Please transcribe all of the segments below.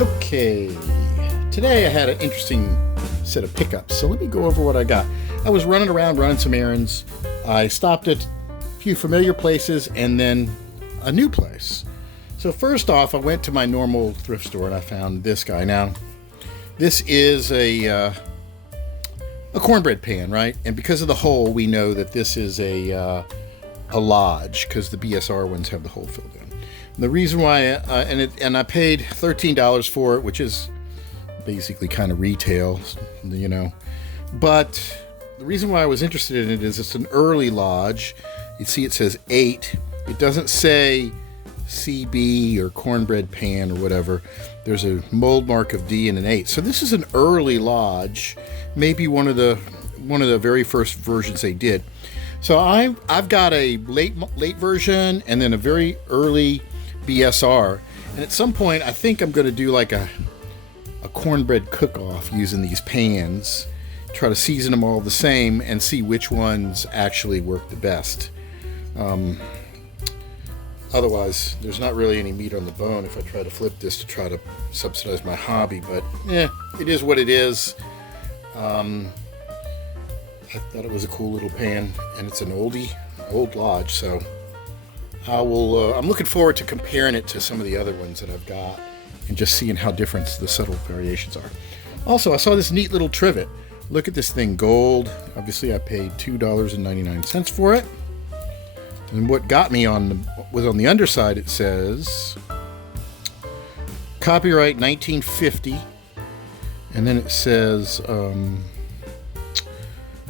Okay, today I had an interesting set of pickups, so let me go over what I got. I was running around running some errands. I stopped at a few familiar places and then a new place. So first off, I went to my normal thrift store and I found this guy. Now, this is a cornbread pan, right? And because of the hole, we know that this is a Lodge, because the BSR ones have the hole filled in. The reason why, and I paid $13 for it, which is basically kind of retail, you know. But the reason why I was interested in it is it's an early Lodge. You see it says 8. It doesn't say CB or cornbread pan or whatever. There's a mold mark of D and an 8. So this is an early Lodge, maybe one of the very first versions they did. So I've got a late version and then a very early BSR, and at some point I think I'm going to do like a cornbread cook-off using these pans, try to season them all the same and see which ones actually work the best. Otherwise there's not really any meat on the bone if I try to flip this to try to subsidize my hobby, but it is what it is. I thought it was a cool little pan, and it's an old Lodge, so I'm looking forward to comparing it to some of the other ones that I've got and just seeing how different the subtle variations are. Also, I saw this neat little trivet. Look at this thing, gold. Obviously, I paid $2.99 for it. And what got me was on the underside, it says copyright 1950, and then it says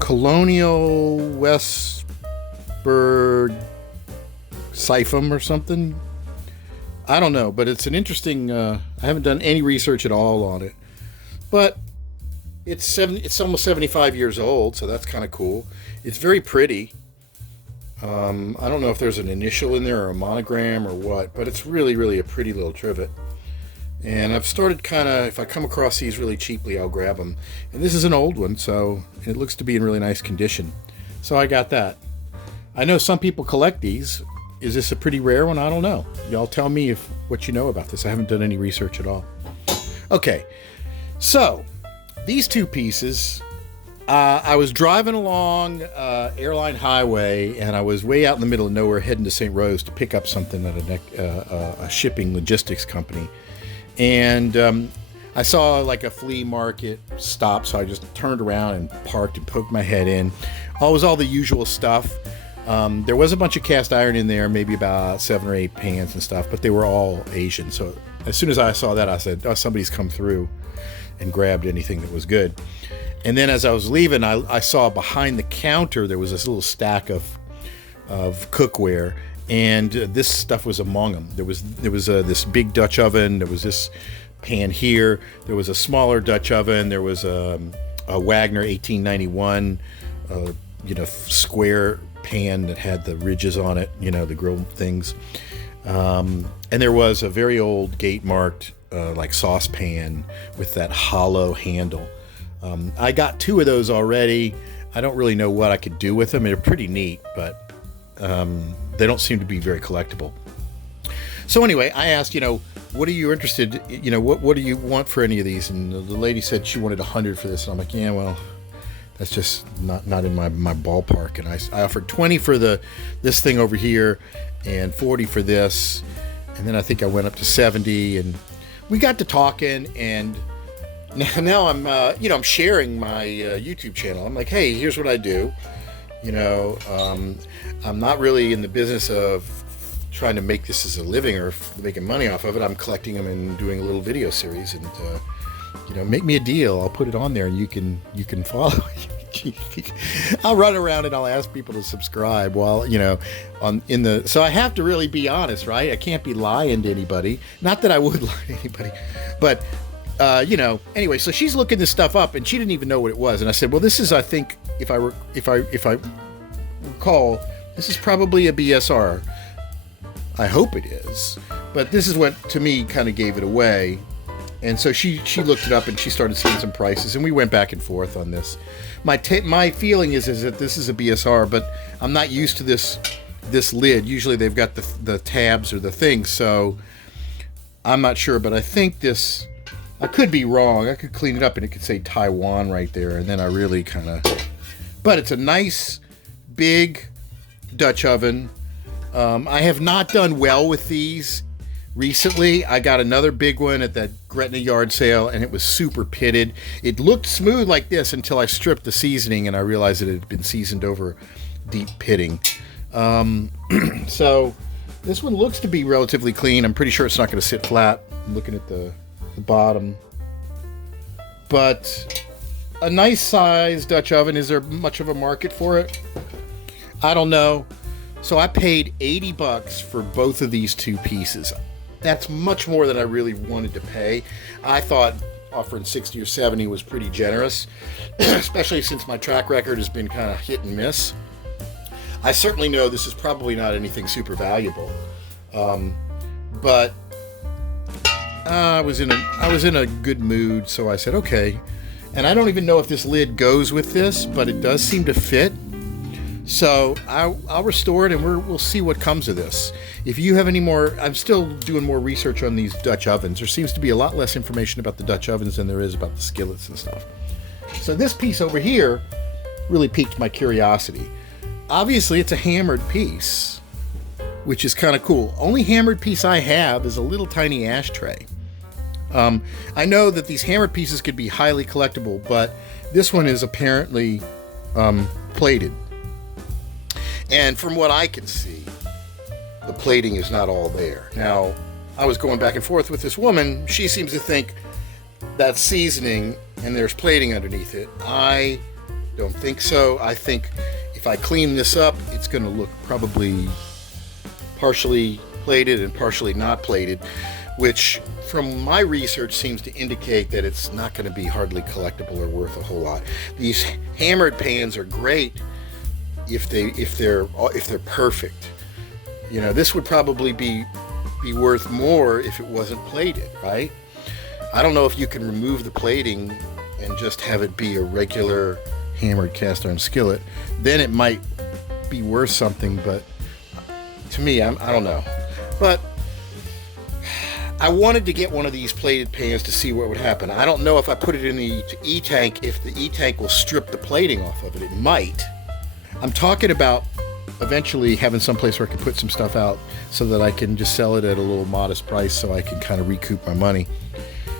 Colonial Westburg Siphon or something. I don't know, but it's an interesting, I haven't done any research at all on it, but it's almost 75 years old, so that's kind of cool. It's very pretty. I don't know if there's an initial in there or a monogram or what, but it's really, really a pretty little trivet. And I've started if I come across these really cheaply, I'll grab them. And this is an old one, so it looks to be in really nice condition. So I got that. I know some people collect these. Is this a pretty rare one? I don't know. Y'all tell me what you know about this. I haven't done any research at all. Okay, so these two pieces, I was driving along Airline Highway, and I was way out in the middle of nowhere heading to St. Rose to pick up something at a shipping logistics company. And I saw like a flea market stop, so I just turned around and parked and poked my head in. All the usual stuff. There was a bunch of cast iron in there, maybe about 7 or 8 pans and stuff, but they were all Asian. So as soon as I saw that, I said, oh, somebody's come through and grabbed anything that was good. And then as I was leaving, I saw behind the counter, there was this little stack of cookware, and this stuff was among them. There was this big Dutch oven. There was this pan here. There was a smaller Dutch oven. There was a Wagner 1891, square pan that had the ridges on it, the grill things. And there was a very old gate marked like saucepan with that hollow handle. I got 2 of those already. I don't really know what I could do with them. They're pretty neat, but they don't seem to be very collectible. So anyway, I asked, what are you interested, what do you want for any of these? And the lady said she wanted 100 for this. And I'm like, yeah, well, that's just not in my ballpark. And I offered 20 for this thing over here and 40 for this. And then I think I went up to 70, and we got to talking, and now I'm, I'm sharing my YouTube channel. I'm like, hey, here's what I do. I'm not really in the business of trying to make this as a living or making money off of it. I'm collecting them and doing a little video series, and make me a deal. I'll put it on there, and you can follow. I'll run around and I'll ask people to subscribe while so I have to really be honest, right? I can't be lying to anybody. Not that I would lie to anybody, but anyway, so she's looking this stuff up, and she didn't even know what it was. And I said, well, this is, I think, if I recall, this is probably a BSR. I hope it is, but this is what to me kind of gave it away. And so she looked it up, and she started seeing some prices, and we went back and forth on this. My feeling is that this is a BSR, but I'm not used to this lid. Usually they've got the tabs or the things, so I'm not sure, but I think this I could be wrong. I could clean it up and it could say Taiwan right there, and then I really kind of... But it's a nice, big Dutch oven. I have not done well with these recently. I got another big one at that Gretna yard sale, and it was super pitted. It looked smooth like this until I stripped the seasoning, and I realized that it had been seasoned over deep pitting. So this one looks to be relatively clean. I'm pretty sure it's not going to sit flat. I'm looking at the bottom. But a nice size Dutch oven. Is there much of a market for it? I don't know. So I paid $80 for both of these two pieces. That's much more than I really wanted to pay. I thought offering 60 or 70 was pretty generous, especially since my track record has been kind of hit and miss. I certainly know this is probably not anything super valuable, but I was in a good mood, so I said okay. And I don't even know if this lid goes with this, but it does seem to fit. So I'll restore it, and we'll see what comes of this. If you have any more, I'm still doing more research on these Dutch ovens. There seems to be a lot less information about the Dutch ovens than there is about the skillets and stuff. So this piece over here really piqued my curiosity. Obviously, it's a hammered piece, which is kind of cool. Only hammered piece I have is a little tiny ashtray. I know that these hammered pieces could be highly collectible, but this one is apparently plated. And from what I can see, the plating is not all there. Now, I was going back and forth with this woman. She seems to think that's seasoning and there's plating underneath it. I don't think so. I think if I clean this up, it's going to look probably partially plated and partially not plated, which from my research seems to indicate that it's not going to be hardly collectible or worth a whole lot. These hammered pans are great if they're perfect. You know, this would probably be worth more if it wasn't plated, right? I don't know if you can remove the plating and just have it be a regular hammered cast iron skillet. Then it might be worth something, but to me, I don't know. But I wanted to get one of these plated pans to see what would happen. I don't know if I put it in the E-tank, if the E-tank will strip the plating off of it. It might. I'm talking about eventually having some place where I can put some stuff out so that I can just sell it at a little modest price so I can kind of recoup my money,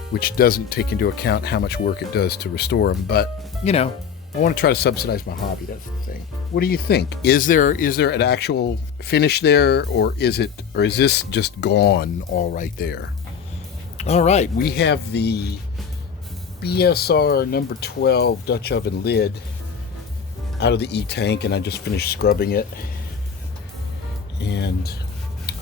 which doesn't take into account how much work it does to restore them. But, you know, I want to try to subsidize my hobby. That's the thing. What do you think? Is there an actual finish there, or is this just gone all right there? All right, we have the BSR number 12 Dutch oven lid out of the E-tank, and I just finished scrubbing it. And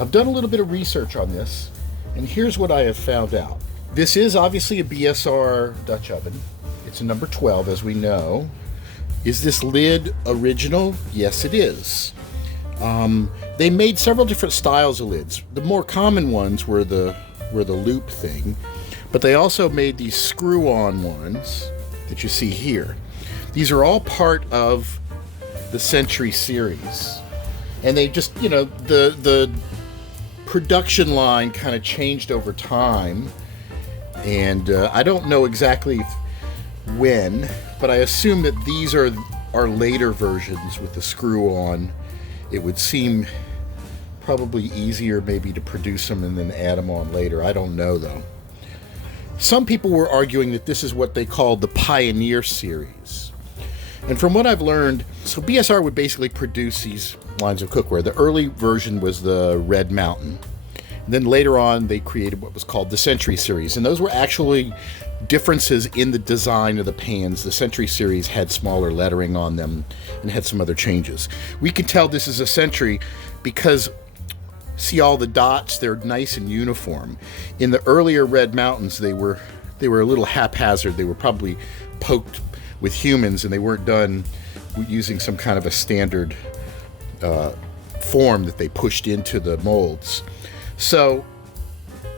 I've done a little bit of research on this, and here's what I have found out. This is obviously a BSR Dutch oven. It's a number 12, as we know. Is this lid original? Yes, it is. They made several different styles of lids. The more common ones were the loop thing, but they also made these screw-on ones that you see here. These are all part of the Century series, and they just, you know, the production line kind of changed over time, and I don't know exactly when, but I assume that these are later versions with the screw-on. It would seem probably easier maybe to produce them and then add them on later. I don't know, though. Some people were arguing that this is what they called the Pioneer series. And from what I've learned, so BSR would basically produce these lines of cookware. The early version was the Red Mountain. And then later on, they created what was called the Century series. And those were actually differences in the design of the pans. The Century series had smaller lettering on them and had some other changes. We can tell this is a Century because, see all the dots? They're nice and uniform. In the earlier Red Mountains, they were a little haphazard. They were probably poked with humans, and they weren't done using some kind of a standard form that they pushed into the molds. So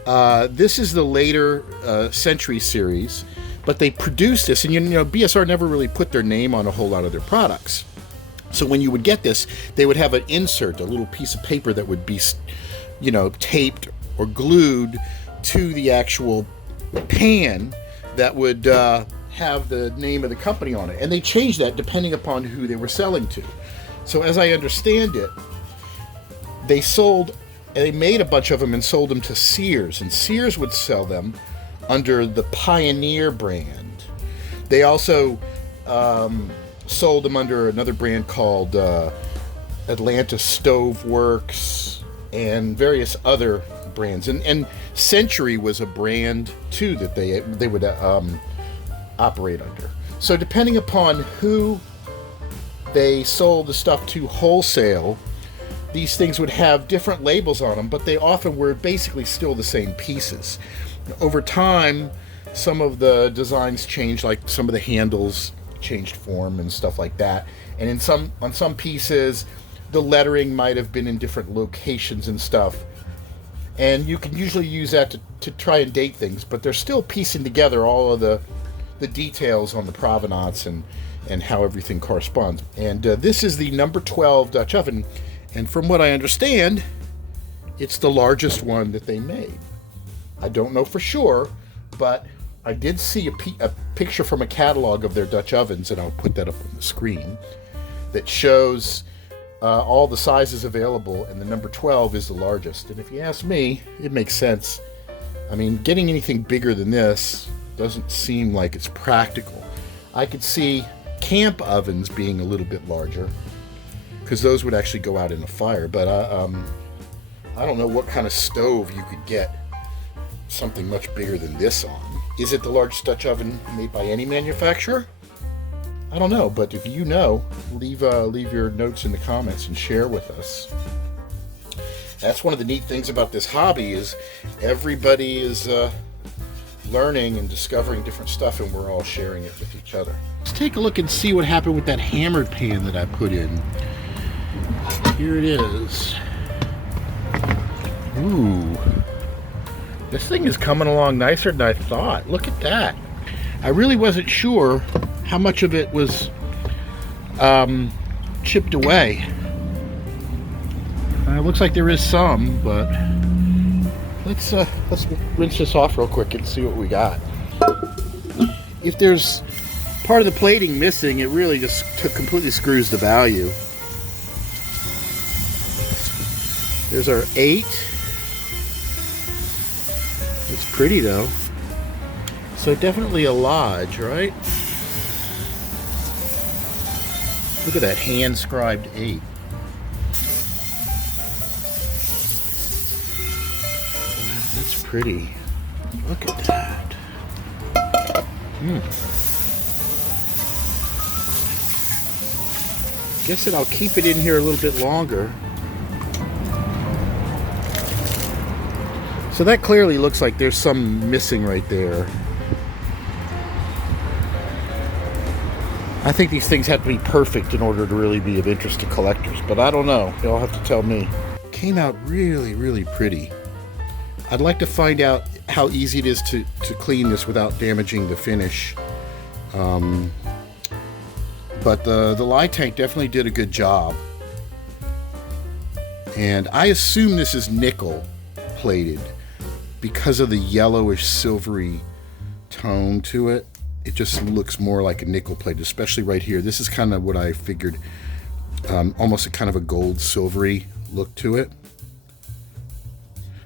this is the later Century series, but they produced this, and you know, BSR never really put their name on a whole lot of their products. So when you would get this, they would have an insert, a little piece of paper that would be, you know, taped or glued to the actual pan that would have the name of the company on it. And they changed that depending upon who they were selling to. So as I understand it, they made a bunch of them and sold them to Sears, and Sears would sell them under the Pioneer brand. They also sold them under another brand called Atlanta Stove Works and various other brands. And Century was a brand too that they would operate under. So depending upon who they sold the stuff to wholesale, these things would have different labels on them, but they often were basically still the same pieces. Over time, some of the designs changed, like some of the handles changed form and stuff like that. And on some pieces, the lettering might have been in different locations and stuff. And you can usually use that to try and date things, but they're still piecing together all of the details on the provenance and how everything corresponds. And this is the number 12 Dutch oven. And from what I understand, it's the largest one that they made. I don't know for sure, but I did see a picture from a catalog of their Dutch ovens, and I'll put that up on the screen, that shows all the sizes available, and the number 12 is the largest. And if you ask me, it makes sense. I mean, getting anything bigger than this doesn't seem like it's practical. I could see camp ovens being a little bit larger, because those would actually go out in a fire. But I don't know what kind of stove you could get something much bigger than this on. Is it the largest Dutch oven made by any manufacturer? I don't know, but if you know, leave your notes in the comments and share with us. That's one of the neat things about this hobby, is everybody is learning and discovering different stuff, and we're all sharing it with each other. Let's take a look and see what happened with that hammered pan that I put in. Here it is. Ooh. This thing is coming along nicer than I thought. Look at that. I really wasn't sure how much of it was chipped away. Looks like there is some, but let's rinse this off real quick and see what we got. If there's part of the plating missing, it really just completely screws the value. There's our 8. It's pretty though. So definitely a lodge, right? Look at that hand-scribed 8. Wow, that's pretty. Look at that. Guess that I'll keep it in here a little bit longer. So that clearly looks like there's some missing right there. I think these things have to be perfect in order to really be of interest to collectors, but I don't know. They'll have to tell me. Came out really, really pretty. I'd like to find out how easy it is to clean this without damaging the finish. But the lye tank definitely did a good job. And I assume this is nickel plated because of the yellowish silvery tone to it. It just looks more like a nickel plate, especially right here. This is kind of what I figured, almost a kind of a gold silvery look to it.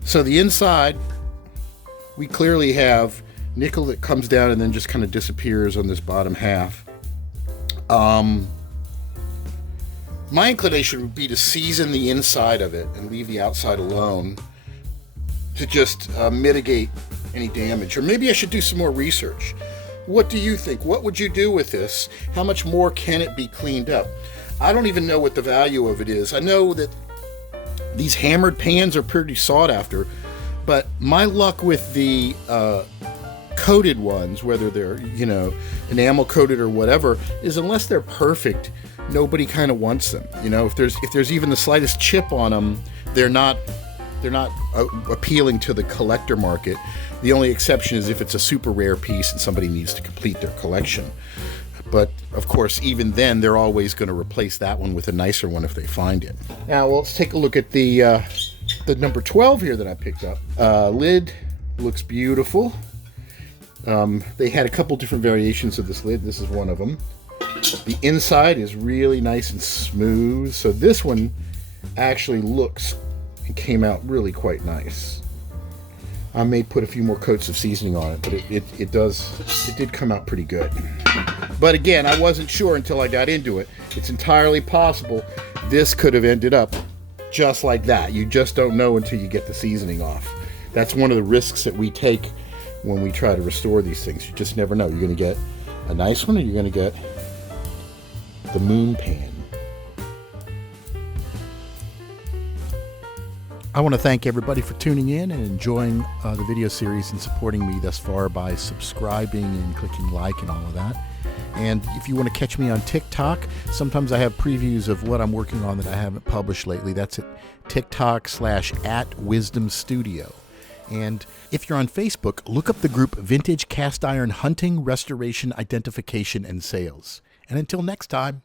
So the inside, we clearly have nickel that comes down and then just kind of disappears on this bottom half. My inclination would be to season the inside of it and leave the outside alone to just mitigate any damage. Or maybe I should do some more research. What do you think? What would you do with this? How much more can it be cleaned up? I don't even know what the value of it is. I know that these hammered pans are pretty sought after, but my luck with the coated ones, whether they're, enamel coated or whatever, is unless they're perfect, nobody kind of wants them. If there's even the slightest chip on them, they're not appealing to the collector market. The only exception is if it's a super rare piece and somebody needs to complete their collection. But of course, even then, they're always going to replace that one with a nicer one if they find it. Now, let's take a look at the number 12 here that I picked up. Lid looks beautiful. They had a couple different variations of this lid. This is one of them. The inside is really nice and smooth. So this one actually looks and came out really quite nice. I may put a few more coats of seasoning on it, but it did come out pretty good. But again, I wasn't sure until I got into it. It's entirely possible this could have ended up just like that. You just don't know until you get the seasoning off. That's one of the risks that we take when we try to restore these things. You just never know. You're going to get a nice one, or you're going to get the moon pan. I want to thank everybody for tuning in and enjoying the video series and supporting me thus far by subscribing and clicking like and all of that. And if you want to catch me on TikTok, sometimes I have previews of what I'm working on that I haven't published lately. That's at TikTok/@WisdomStudio. And if you're on Facebook, look up the group Vintage Cast Iron Hunting, Restoration, Identification, and Sales. And until next time.